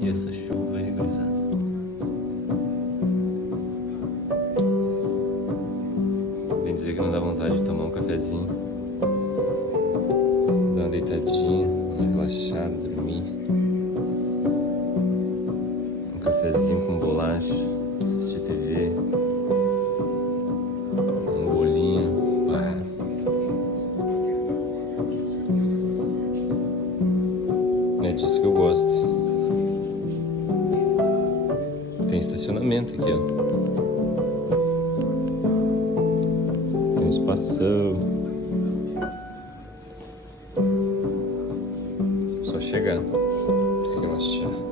E essa chuva aí, gurizada. Bem dizer que não dá vontade de tomar um cafezinho. Dar uma deitadinha, uma relaxada, dormir. Um cafezinho com bolacha, assistir TV. Um bolinho, pá. É disso que eu gosto. Tem estacionamento aqui, ó. Tem um espação. Só chegar. Relaxar.